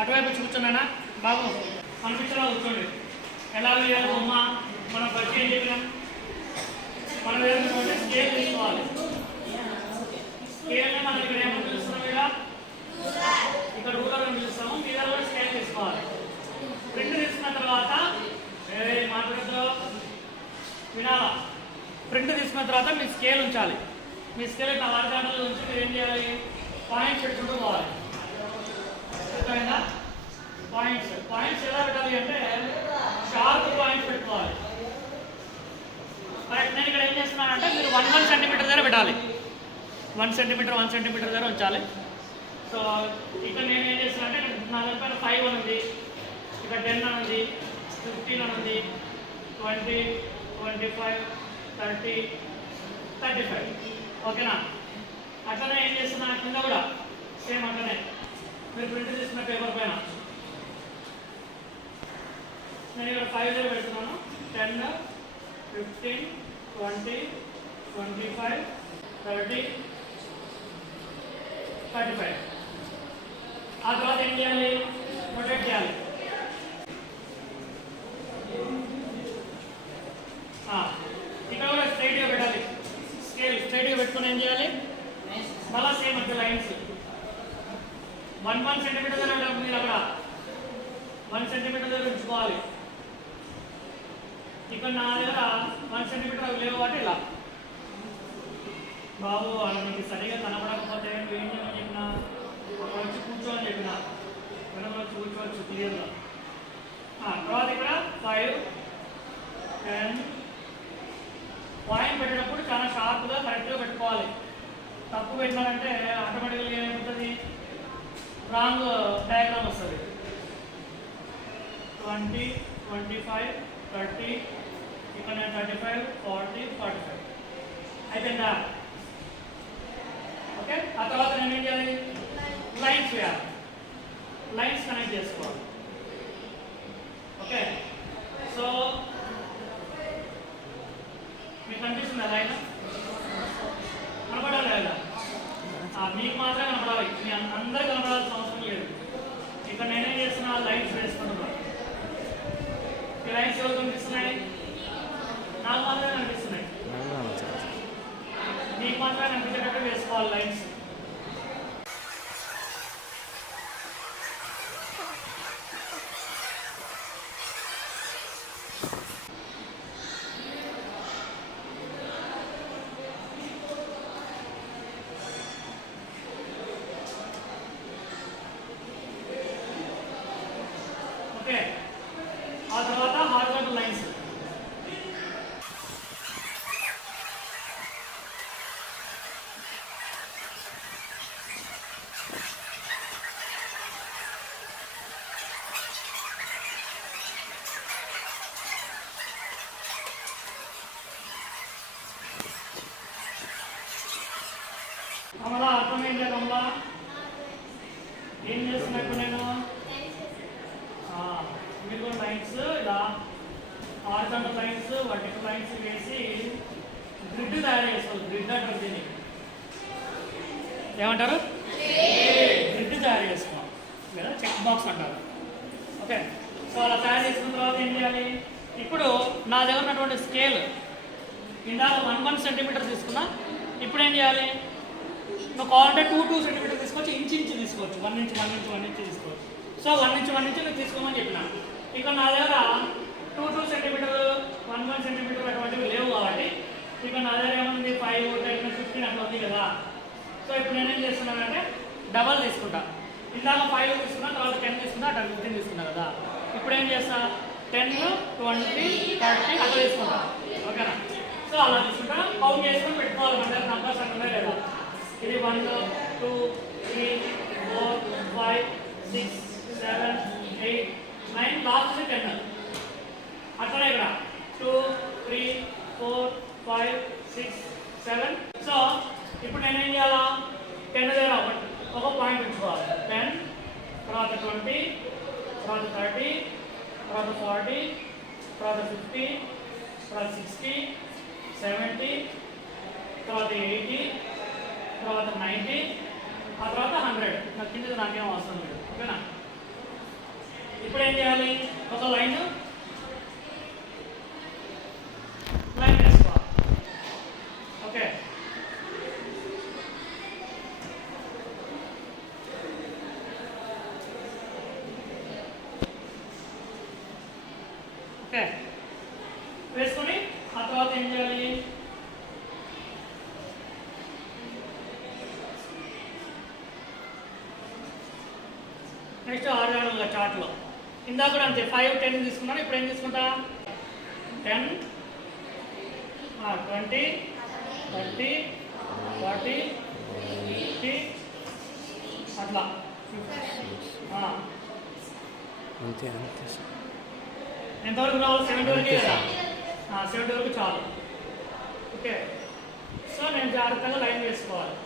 అటువైపు కూర్చున్నానా బాబు, కనిపించలా కూర్చోండి. ఎలా వేయాలి బొమ్మ మనం పరిచయం చెప్పినాం. మనం ఏదైనా స్కేల్ తీసుకోవాలి. స్కేల్ని మనం ఇక్కడ ఏమని పిలుస్తున్నాం, ఇక్కడ రూలర్ అని పిలుస్తాము. మీద కూడా స్కేల్ తీసుకోవాలి. ప్రింట్ తీసుకున్న తర్వాత మాట్లాడుతూ వినాలా. ప్రింట్ తీసుకున్న తర్వాత మీ స్కేల్ ఉంచాలి. మీ స్కేల్ ఇట్లా వారిదాంట్లో ఉంచి మీరు ఏం చేయాలి, పాయింట్స్ పెట్టుకుంటూ పోవాలి. అర్థమైందా? పాయింట్స్ ఎలా పెట్టాలి అంటే షార్ప్ పాయింట్స్ పెట్టుకోవాలి. నేను ఇక్కడ ఏం చేస్తున్నానంటే మీరు 1 సెంటీమీటర్ దగ్గర పెట్టాలి. 1 సెంటీమీటర్ దగ్గర ఉంచాలి. సో ఇక్కడ నేను ఏం చేస్తున్నా అంటే నా దగ్గర 5 అని ఉంది, ఇక్కడ 10 అని ఉంది, 15 అని ఉంది, 20, 25, 30, 35. ఓకేనా? అట్లనే ఏం చేస్తున్నా కింద కూడా సేమ్ అట్లనే మీరు ప్రింట్ చేసిన పేపర్ పైన నేను ఇక్కడ 5 దగ్గర పెడుతున్నాను. 10, 15, 20, 25, 30, 35. ఆ తర్వాత ఏం చేయాలి, రొటేట్ చేయాలి. ఇక్కడ కూడా స్ట్రైట్గా పెట్టాలి. స్కేల్ స్ట్రైట్గా పెట్టుకుని ఏం చేయాలి, మళ్ళా సేమ్ అంటే లైన్స్ 1 సెంటీమీటర్ దగ్గర మీరు అక్కడ 1 సెంటీమీటర్ దగ్గర ఉంచుకోవాలి. ఇక్కడ నా దగ్గర 1 సెంటీమీటర్ అవి లేవు కాబట్టి ఇలా. బాబు అలా మీకు సరిగా కనపడకపోతే ఏం చేయమని చెప్పిన, అక్కడ వచ్చి కూర్చోని చెప్పిన, వెనక వచ్చి కూర్చోవచ్చు క్లియర్గా. తర్వాత ఇక్కడ 5, 10. పాయింట్ పెట్టేటప్పుడు చాలా షార్ప్గా కరెక్ట్గా పెట్టుకోవాలి. తప్పు పెట్టాలంటే ఆటోమేటిక్గా ఏమవుతుంది, రాంగ్ డయాగ్రామ్ వస్తుంది. 20, 25, 30, ఇక్కడ 35, 40, 45 అయిపోయిందా? ఓకే. ఆ తర్వాత నేను ఏం చేయాలి, లైన్స్ వేయాలి. లైన్స్ కనెక్ట్ చేసుకోవాలి. ఓకే. సో మీకు కనిపిస్తుందా లైన్? కనపడాలి కదా? మీకు మాత్రమే కనపడాలి, మీ అందరికీ కనపడాల్సిన అవసరం లేదు. ఇక్కడ నేనేం చేస్తున్నా, లైన్స్ వేసుకుంటున్నా. ఈ లైన్స్ ఎవరు కనిపిస్తున్నాయి? నాకు మాత్రమే కనిపిస్తున్నాయి. మీకు మాత్రమే కనిపించేటట్టు వేసుకోవాలి లైన్స్. ఓకే. ఆ తర్వాత హారిజాంటల్ లైన్స్. అమలా అర్థమైంది కమలా? ఏం చేస్తున్నట్టు నేను మీరు కూడా లైన్స్ ఇలా హారిజాంటల్ లైన్స్, వర్టికల్ లైన్స్ వేసి గ్రిడ్ తయారు చేసుకోవాలి. గ్రిడ్ అంటారు దీన్ని, ఏమంటారు? గ్రిడ్ తయారు చేసుకోవాలి లేదా చెక్ బాక్స్ అంటారు. ఓకే. సో అలా తయారు చేసుకున్న తర్వాత ఏం చేయాలి, ఇప్పుడు నా దగ్గర ఉన్నటువంటి స్కేల్ ఇందాక 1 సెంటీమీటర్ తీసుకున్నా. ఇప్పుడు ఏం చేయాలి, నువ్వు కావాలంటే 2 సెంటీమీటర్ తీసుకోవచ్చు, ఇంచు తీసుకోవచ్చు, 1 ఇంచ్ తీసుకోవచ్చు. సో 1 ఇంచ్ నువ్వు తీసుకోమని చెప్పిన. ఇక్కడ నా దగ్గర 2 సెంటీమీటర్, 1 సెంటీమీటర్ అటువంటివి లేవు కాబట్టి ఇక్కడ నా దగ్గర ఏముంది, 5, 10, 15 అట్లా ఉంది కదా. సో ఇప్పుడు నేనేం చేస్తున్నానంటే డబల్ తీసుకుంటా. ఇందాక 5 తీసుకున్నా, తర్వాత 10 తీసుకున్నా, అట్లా 15 తీసుకున్నా కదా. ఇప్పుడు ఏం చేస్తా, 10, 20, 30 అట్లా తీసుకుంటా. ఓకేనా? సో అలా తీసుకుంటా, కౌంట్ చేసుకొని పెట్టుకోవాలి. మన దగ్గర నంబర్స్ అంటే లేదా. ఇది 1, 2, 3, 4, 5, 6, 7, 8, 9, లాస్ట్ 10. అట్లనే ఇక్కడ 2, 3, 4, 5, 6, 7. సో ఇప్పుడు నేనేం చేయాలా, 10 దగ్గర ఒక పాయింట్ ఉంచుకోవాలి. 10, తర్వాత 20, తర్వాత 30, తర్వాత 40, తర్వాత 50, తర్వాత 60, 70, తర్వాత 80, తర్వాత 90, ఆ తర్వాత 100. నాకు కింద నాకేం అవసరం లేదు. ఓకేనా? ఇప్పుడు ఏం చేయాలి? ఒక లైన్ వేసుకోవాలి. ఓకే, ఓకే వేసుకొని ఆ తర్వాత ఏం చేయాలి? నెక్స్ట్ ఆర్గానుగా చార్ట్లో ఇందాక కూడా అంతే 5, 10 తీసుకున్నాను. ఇప్పుడు ఏం తీసుకుంటా? 10, 20, 30, 40, 50 అట్లా అంతే ఎంతవరకు రావాలి? 70 వరకు కదా. 70 వరకు చాలు. ఓకే, సో నేను జాగ్రత్తగా లైన్ వేసుకోవాలి.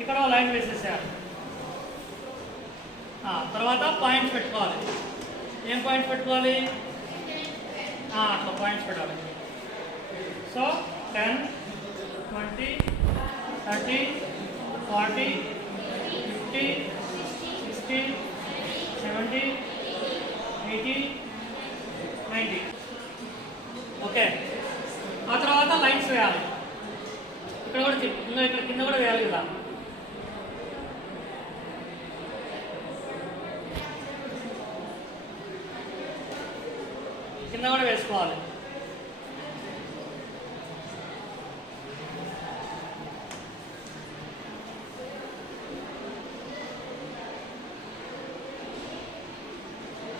ఇక్కడ లైన్ వేసేసారు. తర్వాత పాయింట్స్ పెట్టుకోవాలి. ఏం పాయింట్స్ పెట్టుకోవాలి? అట్లా పాయింట్స్ పెట్టాలి. సో 10, 20, 30, 40, 50, 60, 70, 80, 90. ఓకే, ఆ తర్వాత లైన్స్ వేయాలి. ఇక్కడ కూడా ఇక్కడ కింద కూడా వేయాలి కదా. కింద కూడా వేసుకోవాలి.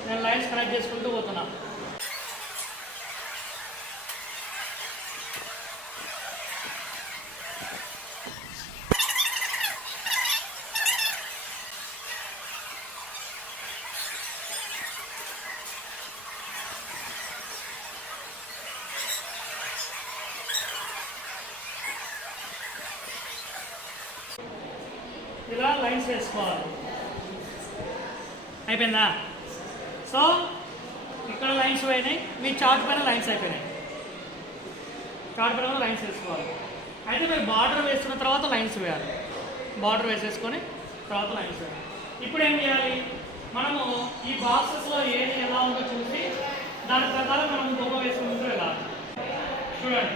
నేను లైన్స్ కనెక్ట్ చేసుకుంటూ పోతున్నా. ఇలా లైన్స్ వేసుకోవాలి. అయిపోయిందా? సో ఇక్కడ లైన్స్ పోయినాయి, మీ చార్ట్ పైన లైన్స్ అయిపోయినాయి. చార్ట్ పైన లైన్స్ వేసుకోవాలి. అయితే మీరు బార్డర్ వేసుకున్న తర్వాత లైన్స్ వేయాలి. బార్డర్ వేసేసుకొని తర్వాత లైన్స్ వేయాలి. ఇప్పుడు ఏం చేయాలి? మనము ఈ బాక్సెస్లో ఏది ఎలా ఉందో చూసి దాని ప్రకారం మనం బొమ్మ వేసుకుంటూ వెళ్ళాలి. చూడండి,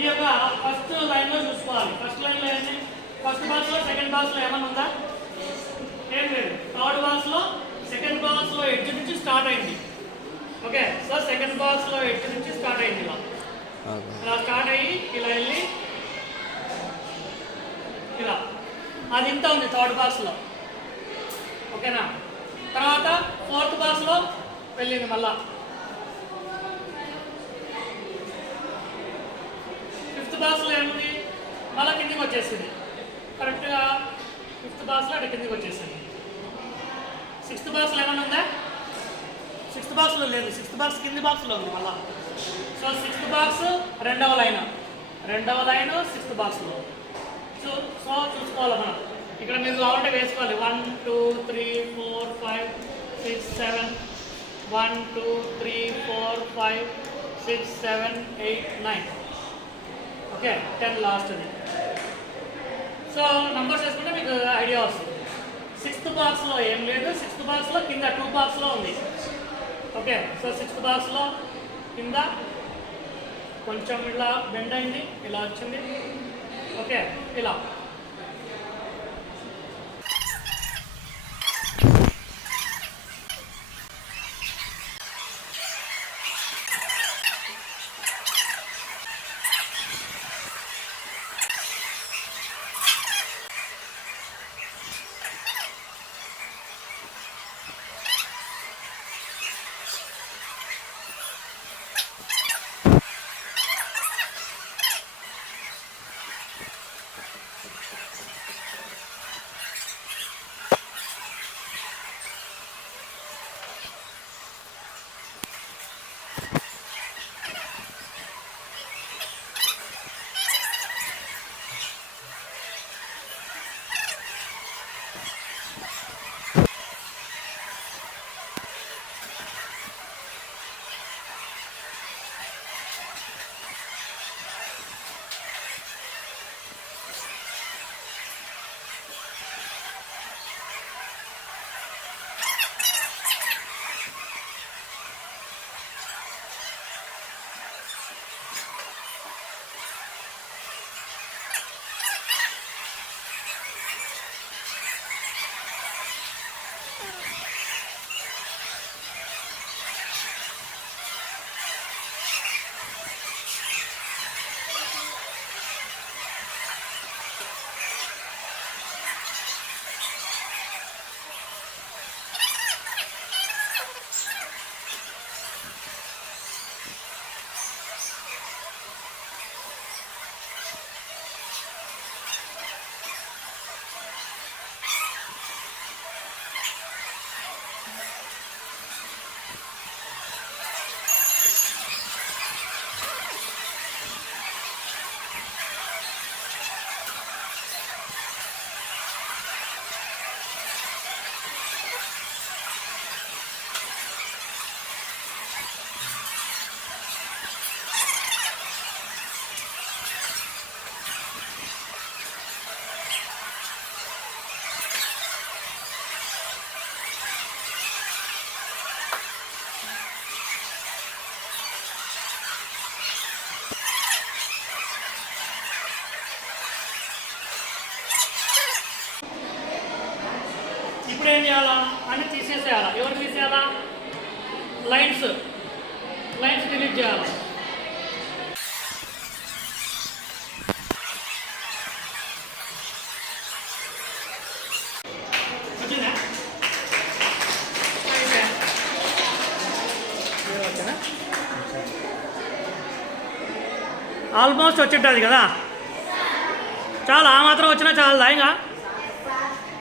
ఈ యొక్క ఫస్ట్ లైన్లో చూసుకోవాలి. ఫస్ట్ లైన్లో ఏంటి? ఫస్ట్ బాక్స్లో సెకండ్ బాక్స్లో ఏమైనా ఉందా? ఏం లేదు. థర్డ్ బాక్స్లో సెకండ్ బాక్స్లో ఎడ్జ్ నుంచి స్టార్ట్ అయింది. ఓకే, సో సెకండ్ బాక్స్లో ఎడ్జ్ నుంచి స్టార్ట్ అయింది. ఇలా స్టార్ట్ అయ్యి ఇలా వెళ్ళి ఇలా అది ఇంత ఉంది థర్డ్ బాక్స్లో. ఓకేనా? తర్వాత ఫోర్త్ బాక్స్లో వెళ్ళింది. మళ్ళా ఫిఫ్త్ బాక్స్లో ఏముంది? మళ్ళీ కిందికి వచ్చేసింది. కరెక్ట్గా ఫిఫ్త్ బాక్స్లో అక్కడ కిందికి వచ్చేసింది. సిక్స్త్ బాక్స్లో ఏమైనా ఉందా? సిక్స్త్ బాక్స్లో లేదు. సిక్స్త్ బాక్స్ కింది బాక్స్లో ఉంది మళ్ళా. సో సిక్స్త్ బాక్స్ రెండవ లైన్ సిక్స్త్ బాక్స్లో. సో చూసుకోవాలి మనం. ఇక్కడ మీరు కావాలంటే వేసుకోవాలి. 1, 2, 3, 4, 5, 6, 7, 1, 2, 3, 4, 5, 6, 7, 8, 9. ఓకే, 10 లాస్ట్ అది. సో నంబర్స్ వేసుకుంటే మీకు ఐడియా వస్తుంది. సిక్స్త్ బాక్స్లో ఏం లేదు. సిక్స్త్ బాక్స్లో కింద 2 బాక్స్లో ఉంది. ఓకే, సో సిక్స్త్ బాక్స్లో కింద కొంచెం ఇలా బెండ్ అయింది, ఇలా వచ్చింది. ఓకే, ఇలా ఇప్పుడు ఏం చేయాలా అన్ని తీసేసేయాలా. ఎవరు తీసేయాలా? లైన్స్ డిలీట్ చేయాలి. వచ్చిందా? ఆల్మోస్ట్ వచ్చింటుంది కదా. చాలా ఆ మాత్రం వచ్చినా చాలా ఇంకా